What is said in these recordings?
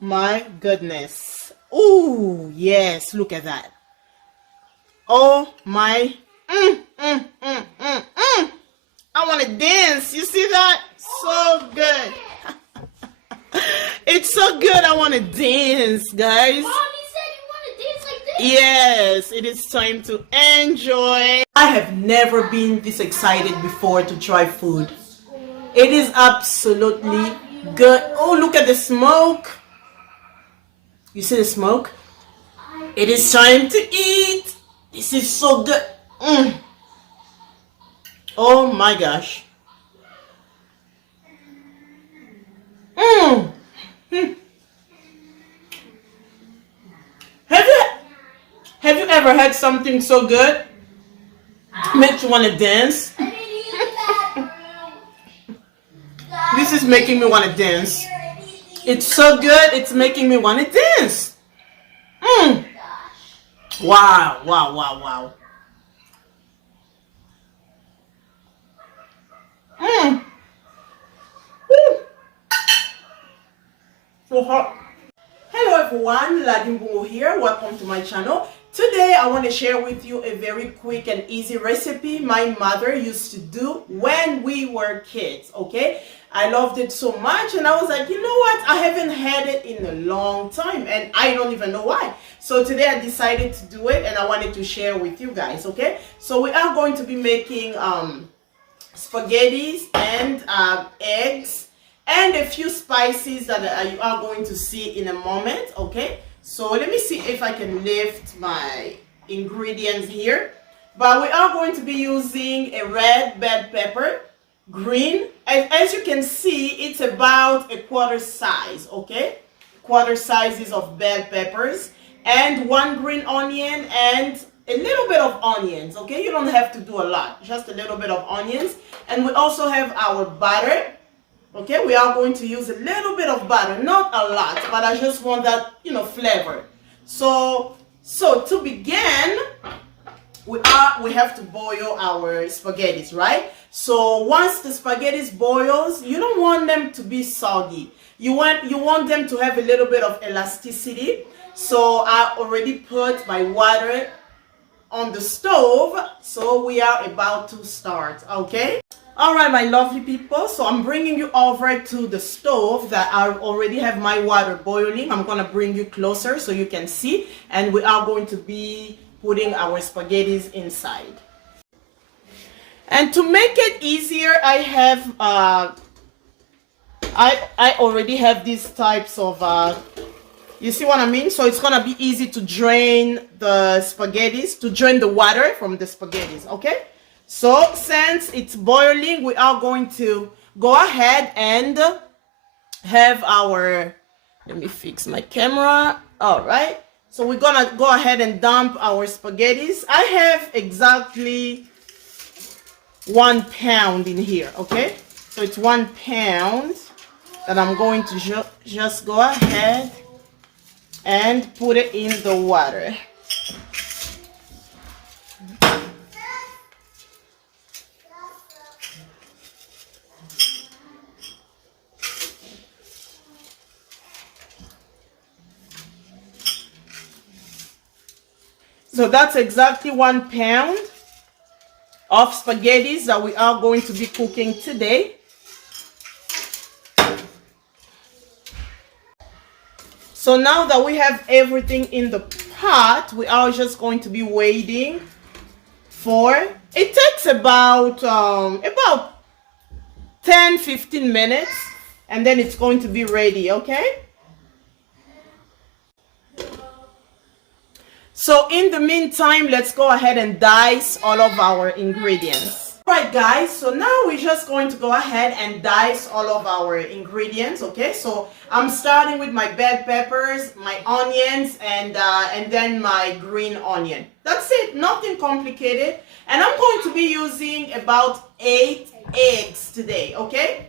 my goodness. Oh, yes, look at that. Oh my, I want to dance. You see that? So good. It's so good. I want to dance, guys. Mom, you said you want to dance like this? Yes, it is time to enjoy. I have never been this excited before to try food. It is absolutely good. Oh, look at the smoke. You see the smoke? It is time to eat. This is so good. Oh my gosh. Have you ever had something so good? Makes you want to dance? This is making me want to dance. It's so good, it's making me want to dance. Wow, wow, wow, wow. So hot. Hello everyone, MBUNGU here. Welcome to my channel. Today I want to share with you a very quick and easy recipe my mother used to do when we were kids, okay? I loved it so much and I was like, you know what? I haven't had it in a long time and I don't even know why. So today I decided to do it and I wanted to share with you guys, okay? So we are going to be making spaghettis and eggs and a few spices that you are going to see in a moment, okay? So let me see if I can lift my ingredients here. But we are going to be using a red bell pepper, green. As you can see, it's about a quarter size, okay? Quarter sizes of bell peppers and one green onion and a little bit of onions, okay? You don't have to do a lot, just a little bit of onions. And we also have our butter. Okay, we are going to use a little bit of butter, not a lot, but I just want that, you know, flavor. So to begin, we have to boil our spaghettis, right? So once the spaghettis boils, you don't want them to be soggy. You want them to have a little bit of elasticity. So I already put my water on the stove, so we are about to start, okay? All right, my lovely people, so I'm bringing you over to the stove that I already have my water boiling. I'm gonna bring you closer so you can see, and we are going to be putting our spaghettis inside. And to make it easier, I have I already have these types of you see what I mean? So it's gonna be easy to drain the spaghettis, to drain the water from the spaghettis, okay? So since it's boiling, we are going to go ahead and have our, let me fix my camera. All right. So we're gonna go ahead and dump our spaghettis. I have exactly 1 pound in here, okay? So it's 1 pound that I'm going to just go ahead and put it in the water. So that's exactly 1 pound of spaghettis that we are going to be cooking today. So now that we have everything in the pot, we are just going to be waiting for, it takes about 10-15 minutes and then it's going to be ready, okay? So in the meantime, let's go ahead and dice all of our ingredients. All right, guys, so now we're just going to go ahead and dice all of our ingredients, okay? So I'm starting with my bell peppers, my onions, and then my green onion. That's it, nothing complicated. And I'm going to be using about 8 eggs today, okay?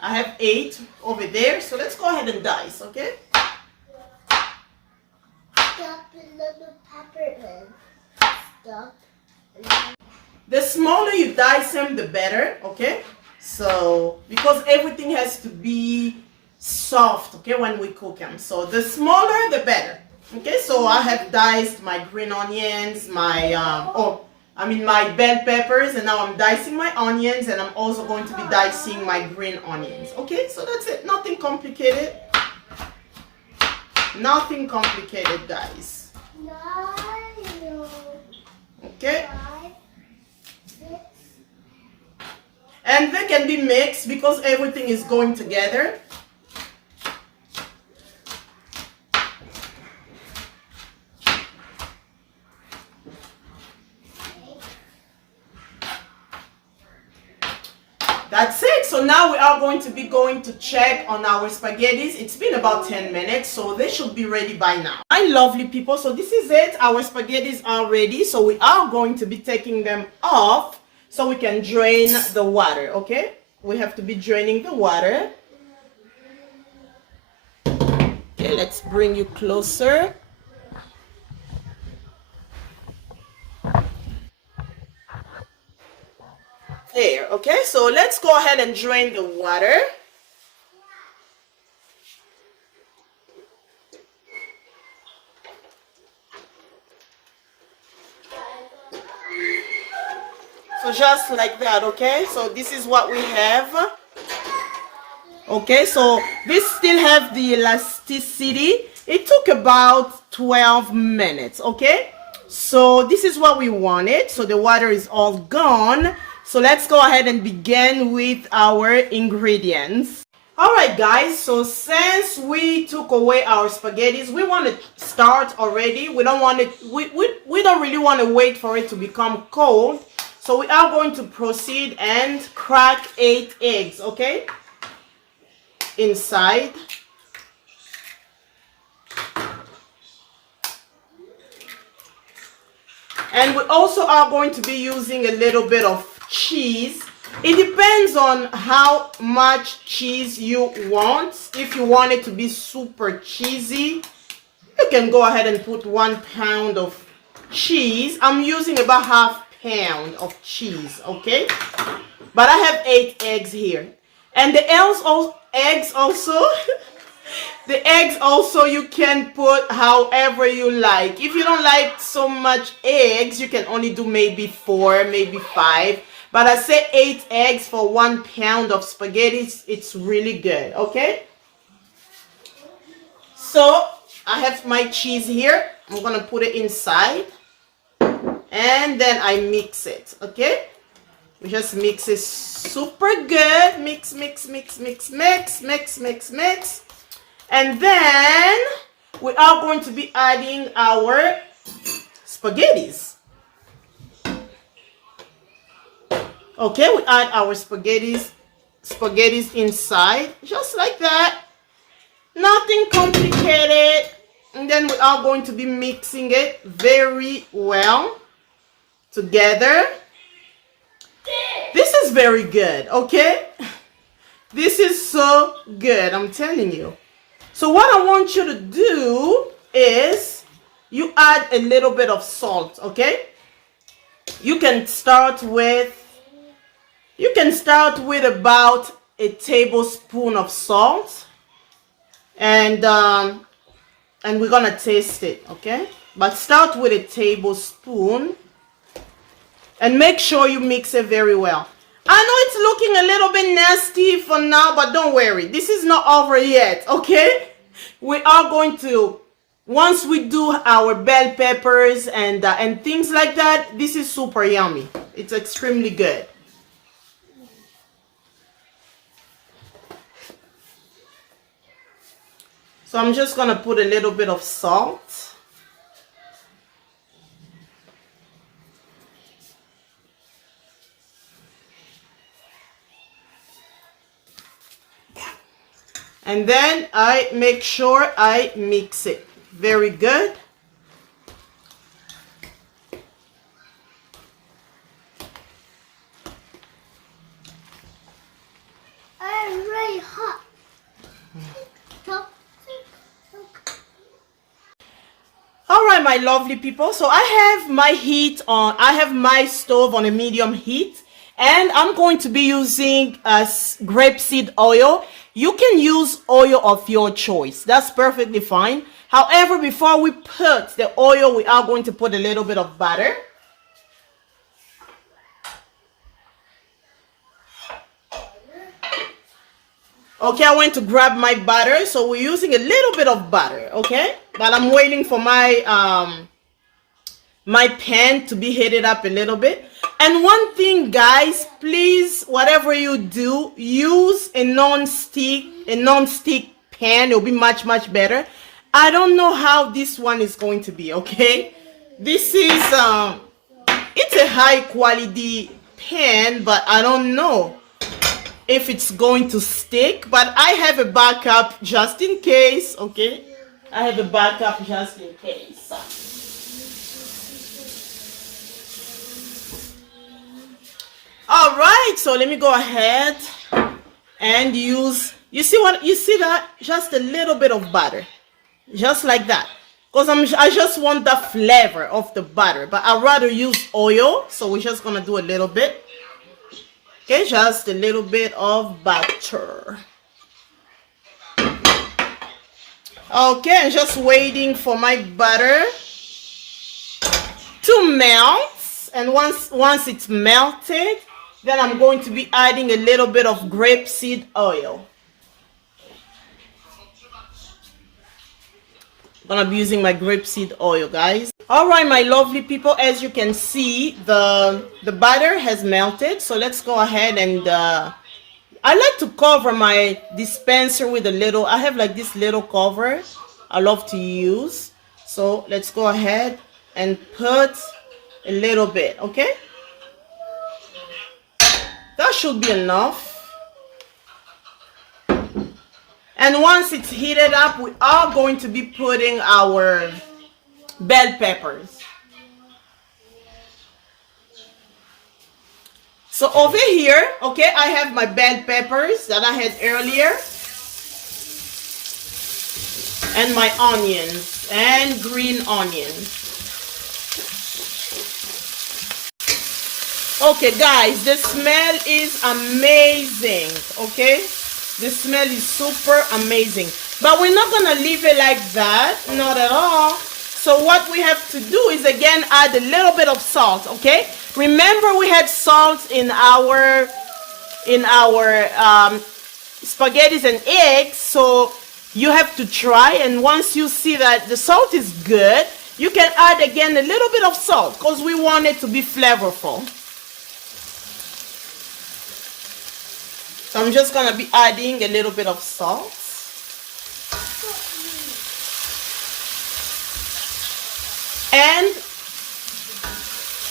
I have 8 over there, so let's go ahead and dice, okay? The smaller you dice them, the better, okay? So because everything has to be soft, okay, when we cook them. So the smaller, the better. Okay, so I have diced my green onions, my my bell peppers, and now I'm dicing my onions, and I'm also going to be dicing my green onions. Okay, so that's it. Nothing complicated. Nothing complicated, guys. Okay. And they can be mixed because everything is going together. That's it. So now we are going to be going to check on our spaghettis. It's been about 10 minutes, so they should be ready by now. My lovely people, so this is it. Our spaghettis are ready. So we are going to be taking them off so we can drain the water, okay? We have to be draining the water. Okay, let's bring you closer. There, okay, so let's go ahead and drain the water. So just like that, okay, so this is what we have. Okay, so this still have the elasticity. It took about 12 minutes, okay, so this is what we wanted. So the water is all gone. So let's go ahead and begin with our ingredients. All right, guys, so since we took away our spaghettis, we want to start already. We don't want it, we don't really want to wait for it to become cold. So we are going to proceed and crack 8 eggs, okay, inside. And we also are going to be using a little bit of cheese. It depends on how much cheese you want. If you want it to be super cheesy, you can go ahead and put 1 pound of cheese. I'm using about half pound of cheese, okay? But I have 8 eggs here. And the eggs also the eggs also you can put however you like. If you don't like so much eggs, you can only do maybe 4, maybe 5. But I say 8 eggs for 1 pound of spaghetti. It's really good, okay? So I have my cheese here. I'm gonna put it inside. And then I mix it, okay? We just mix it super good. Mix, mix, mix, mix, mix, mix, mix, mix. And then we are going to be adding our spaghettis. Okay, we add our spaghettis inside, just like that. Nothing complicated. And then we are going to be mixing it very well together. This is very good, okay? This is so good, I'm telling you. So what I want you to do is you add a little bit of salt, okay? You can start with about a tablespoon of salt, and we're gonna taste it, okay? But start with a tablespoon and make sure you mix it very well. I know it's looking a little bit nasty for now, but don't worry, this is not over yet, okay? We are going to, once we do our bell peppers and things like that, this is super yummy. It's extremely good. So I'm just gonna put a little bit of salt. And then I make sure I mix it very good. I'm really hot. All right, my lovely people. So I have my heat on. I have my stove on a medium heat. And I'm going to be using grapeseed oil. You can use oil of your choice. That's perfectly fine. However, before we put the oil, we are going to put a little bit of butter. Okay, I went to grab my butter, so we're using a little bit of butter, okay? But I'm waiting for my my pan to be heated up a little bit. And one thing, guys, please, whatever you do, use a non-stick pan. It'll be much better. I don't know how this one is going to be, okay? This is it's a high quality pan, but I don't know if it's going to stick, but I have a backup just in case, okay? I have a backup just in case. All right, so let me go ahead and use, you see that? Just a little bit of butter, just like that. Because I just want the flavor of the butter, but I'd rather use oil, so we're just gonna do a little bit. Okay, just a little bit of butter. Okay, I'm just waiting for my butter to melt. And once it's melted, then I'm going to be adding a little bit of grapeseed oil. I'm gonna be using my grapeseed oil, guys. All right, my lovely people, as you can see, the butter has melted. So let's go ahead and I like to cover my dispenser with a little, I have like this little cover I love to use. So let's go ahead and put a little bit, okay? That should be enough. And once it's heated up, we are going to be putting our bell peppers. So over here, okay, I have my bell peppers that I had earlier. And my onions and green onions. Okay, guys, the smell is amazing, okay? The smell is super amazing. But we're not gonna leave it like that, not at all. So what we have to do is again add a little bit of salt, okay? Remember we had salt in our spaghettis and eggs, so you have to try, and once you see that the salt is good, you can add again a little bit of salt because we want it to be flavorful. So I'm just gonna be adding a little bit of salt. And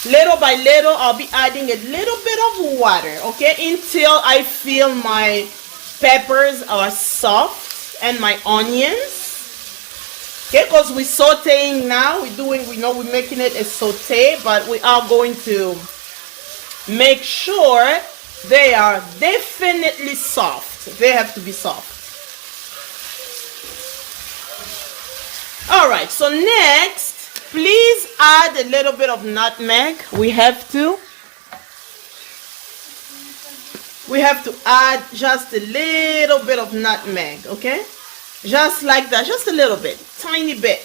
little by little, I'll be adding a little bit of water, okay, until I feel my peppers are soft and my onions. Okay, because we're sauteing now. We're making it a saute, but we are going to make sure they are definitely soft. They have to be soft. All right, so next, please add a little bit of nutmeg. We have to add just a little bit of nutmeg, okay? Just like that, just a little bit, tiny bit.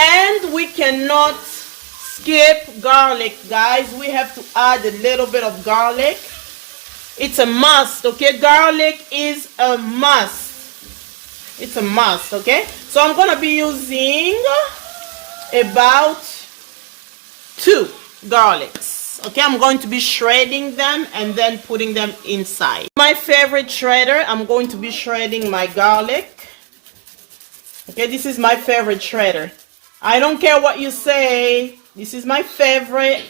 And we cannot skip garlic, guys. We have to add a little bit of garlic. It's a must, okay? Garlic is a must. It's a must, okay? So I'm gonna be using about 2 garlics, okay? I'm going to be shredding them and then putting them inside. My favorite shredder, I'm going to be shredding my garlic. Okay, this is my favorite shredder. I don't care what you say. This is my favorite.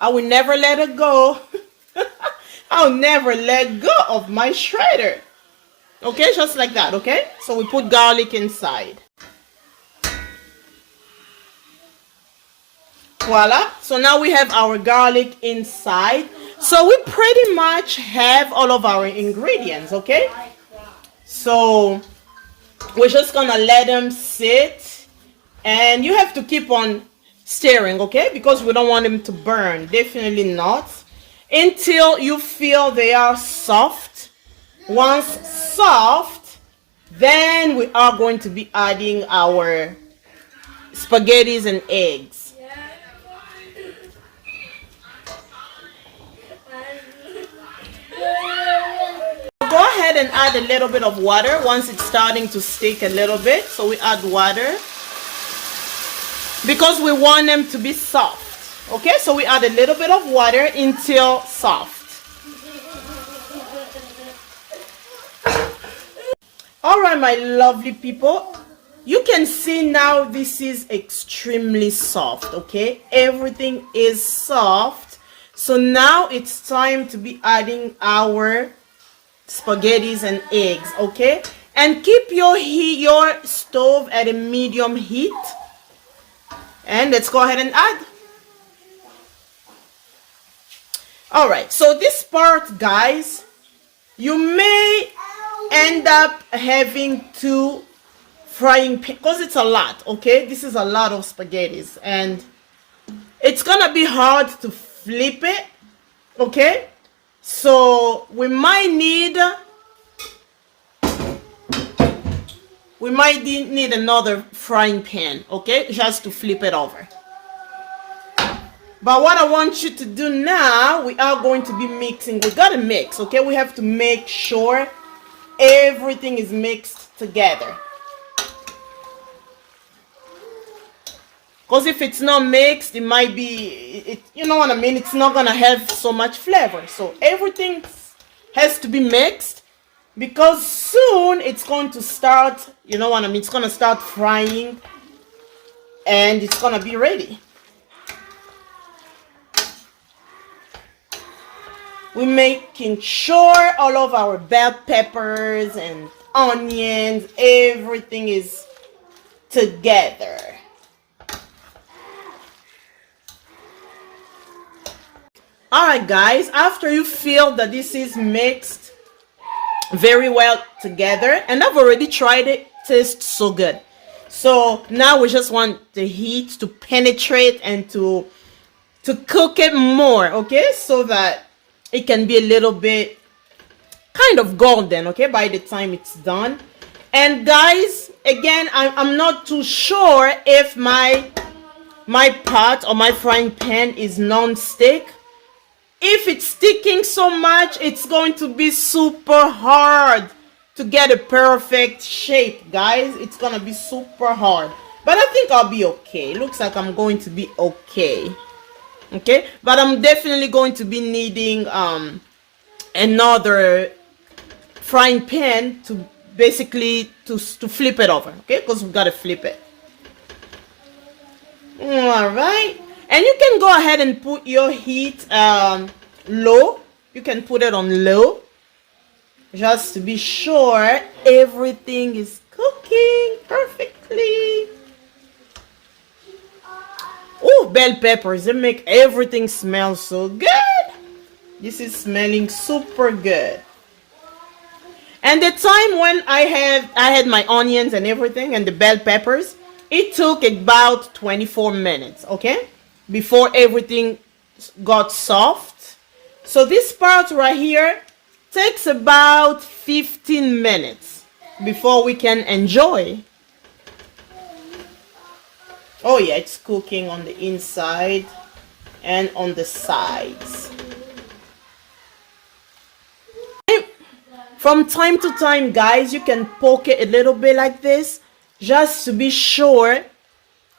I will never let it go. I'll never let go of my shredder. Okay, just like that, okay? So we put garlic inside. Voila. So now we have our garlic inside. So we pretty much have all of our ingredients, okay? So we're just gonna let them sit. And you have to keep on stirring, okay? Because we don't want them to burn. Definitely not. Until you feel they are soft. Once soft, then we are going to be adding our spaghettis and eggs. Go ahead and add a little bit of water once it's starting to stick a little bit. So we add water because we want them to be soft. Okay, so we add a little bit of water until soft. All right, my lovely people, you can see now this is extremely soft. Okay, everything is soft. So now it's time to be adding our spaghettis and eggs. Okay, and keep your stove at a medium heat, and let's go ahead and add. All right, so this part, guys, you may end up having two frying pan because it's a lot. Okay, this is a lot of spaghettis and it's gonna be hard to flip it. Okay, so we might need another frying pan, okay, just to flip it over. But what I want you to do now, we are going to be mixing. We gotta mix, okay? We have to make sure everything is mixed together. Because if it's not mixed, it might be, you know what I mean? It's not gonna have so much flavor. So everything has to be mixed because soon it's going to start, you know what I mean? It's gonna start frying and it's gonna be ready. We're making sure all of our bell peppers and onions, everything is together. Alright guys, after you feel that this is mixed very well together, and I've already tried it, tastes so good. So now we just want the heat to penetrate and to cook it more, okay? So that it can be a little bit kind of golden, okay, by the time it's done. And guys, again, I'm not too sure if my pot or my frying pan is non-stick. If it's sticking so much, it's going to be super hard to get a perfect shape, guys. It's gonna be super hard, but I think I'll be okay. Looks like I'm going to be okay. Okay, but I'm definitely going to be needing another frying pan to basically to flip it over, okay, because we've got to flip it. All right, and you can go ahead and put your heat low. You can put it on low just to be sure everything is cooking perfectly. Oh, bell peppers, they make everything smell so good. This is smelling super good. And the time when I had my onions and everything and the bell peppers, it took about 24 minutes, okay, before everything got soft. So this part right here takes about 15 minutes before we can enjoy. Oh yeah, it's cooking on the inside and on the sides. From time to time, guys, you can poke it a little bit like this just to be sure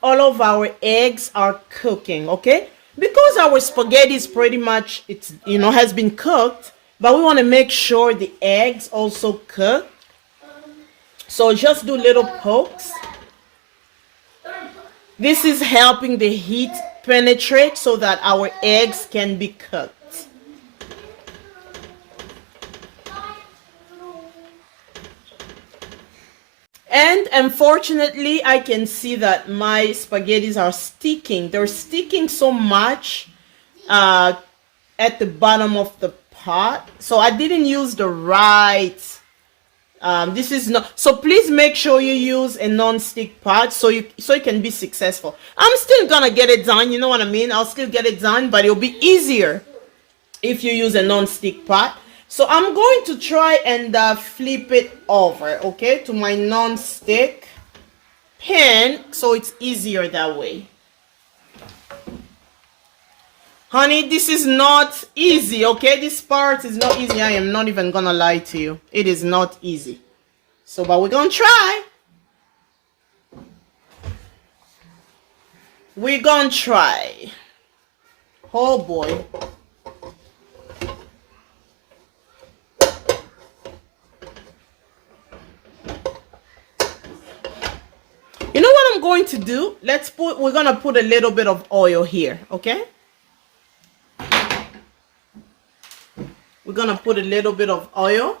all of our eggs are cooking, okay? Because our spaghetti is pretty much, it's, you know, has been cooked, but we want to make sure the eggs also cook. So just do little pokes. This is helping the heat penetrate so that our eggs can be cooked. And unfortunately, I can see that my spaghettis are sticking. They're sticking so much at the bottom of the pot. So I didn't use the right This is not, so please make sure you use a non-stick pot so you can be successful. I'm still gonna get it done, you know what I mean? I'll still get it done, but it'll be easier if you use a non-stick pot. So I'm going to try and flip it over, okay, to my non-stick pan, so it's easier that way. Honey, this is not easy, okay? This part is not easy. I am not even gonna lie to you. It is not easy. So, but we're gonna try. We're gonna try. Oh boy. You know what I'm going to do? We're gonna put a little bit of oil here, okay? We're gonna put a little bit of oil.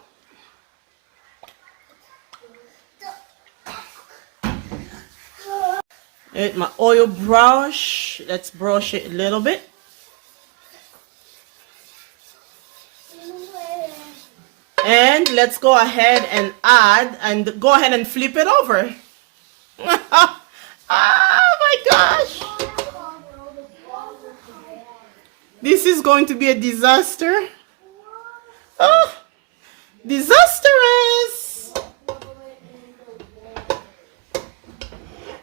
And my oil brush. Let's brush it a little bit. And let's go ahead and go ahead and flip it over. Oh my gosh. This is going to be a disaster. Oh, disastrous.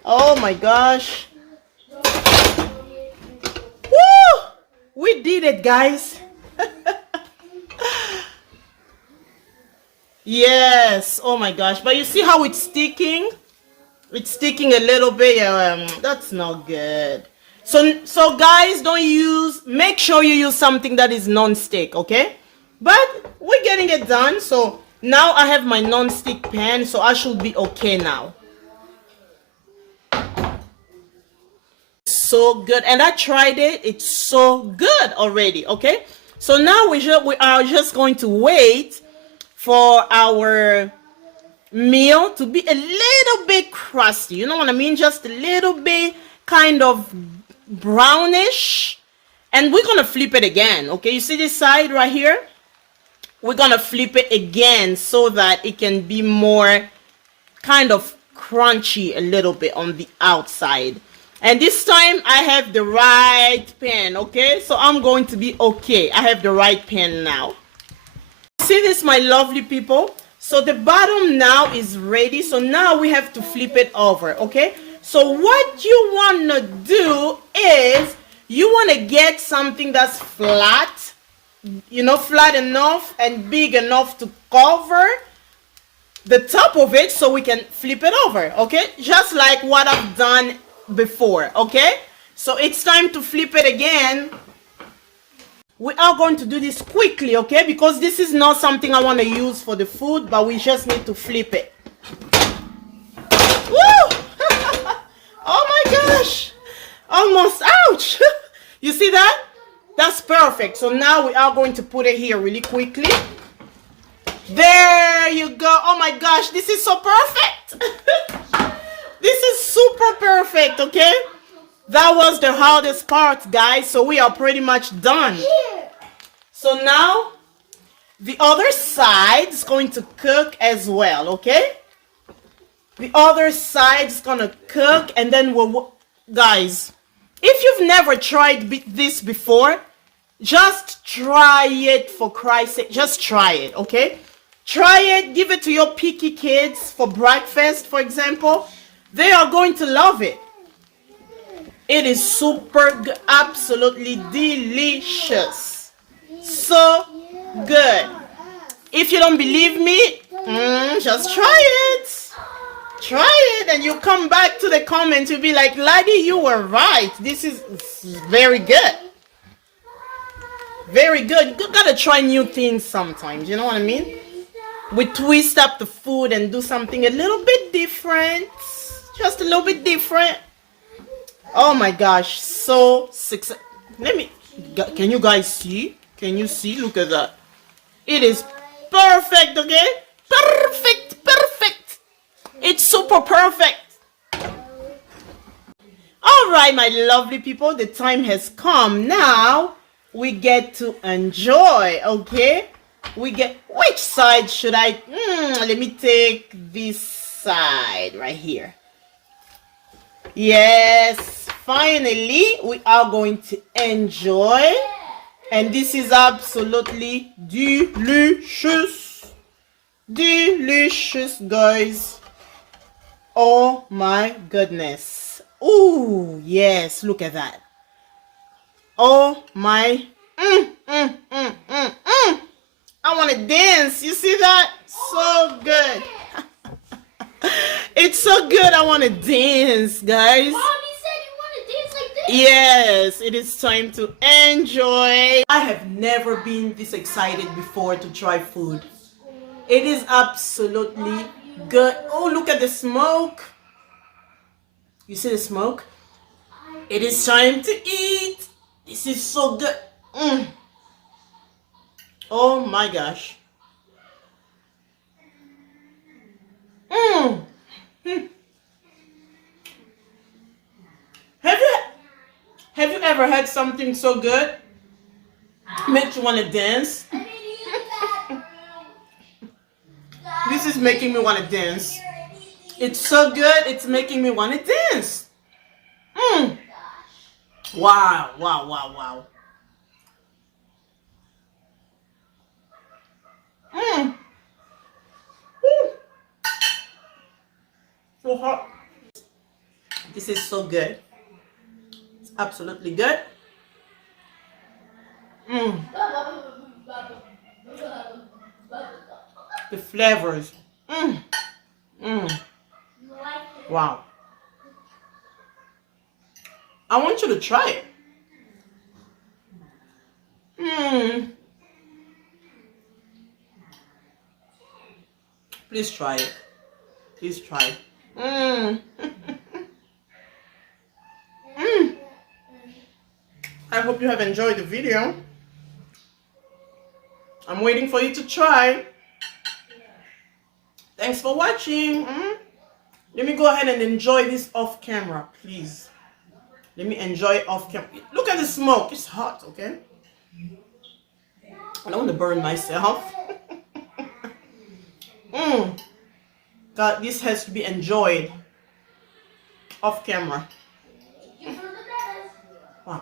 Oh my gosh. Woo! We did it, guys. Yes. Oh my gosh. But you see how it's sticking? It's sticking a little bit. That's not good. So guys, make sure you use something that is non-stick, okay? But we're getting it done. So now I have my non-stick pan, so I should be okay now. So good. And I tried it. It's so good already, okay? So now we are just going to wait for our meal to be a little bit crusty. You know what I mean? Just a little bit kind of brownish. And we're going to flip it again, okay? You see this side right here? We're gonna flip it again so that it can be more kind of crunchy a little bit on the outside. And this time I have the right pan, okay? So I'm going to be okay. I have the right pan now. See this, my lovely people? So the bottom now is ready. So now we have to flip it over, okay? So what you wanna do is you wanna get something that's flat, you know, flat enough and big enough to cover the top of it so we can flip it over, okay? Just like what I've done before, okay? So it's time to flip it again. We are going to do this quickly, okay? Because this is not something I want to use for the food, but we just need to flip it. Woo! Oh my gosh! Almost, ouch! You see that? That's perfect. So now we are going to put it here really quickly. There you go. Oh my gosh, this is so perfect. This is super perfect, okay? That was the hardest part, guys. So we are pretty much done. So now the other side is going to cook as well, okay? The other side is going to cook, and then guys, if you've never tried this before, just try it, for Christ's sake. Just try it, okay? Try it. Give it to your picky kids for breakfast, for example. They are going to love it. It is super good. Absolutely delicious. So good. If you don't believe me, just try it. Try it and you come back to the comments. You'll be like, Laddie, you were right. This is very good. Very good. You gotta try new things sometimes. You know what I mean? We twist up the food and do something a little bit different. Just a little bit different. Oh my gosh. So success. Can you guys see? Can you see? Look at that. It is perfect, okay? Perfect. Perfect. It's super perfect. All right, my lovely people, the time has come. Now we get to enjoy, okay? We get, which side should I, Let me take this side right here. Yes, finally we are going to enjoy, and this is absolutely delicious. Delicious, guys. Oh my goodness. Oh yes, look at that. Oh my. I want to dance. You see that? So good. It's so good. I want to dance, guys. Mom, you said you want to dance like this? Yes, it is time to enjoy. I have never been this excited before to try food. It is absolutely good. Oh, look at the smoke. You see the smoke? It is time to eat. This is so good. Oh my gosh. Have you ever had something so good makes you want to dance? This is making me want to dance. It's so good. It's making me want to dance. Wow, wow, wow, wow. So hot. This is so good. It's absolutely good. The flavors. Wow. I want you to try it. Please try it. Please try it. I hope you have enjoyed the video. I'm waiting for you to try. Thanks for watching. Let me go ahead and enjoy this off camera, please. Let me enjoy it off camera. Look at the smoke. It's hot, okay? I don't want to burn myself. God, this has to be enjoyed off camera. Wow.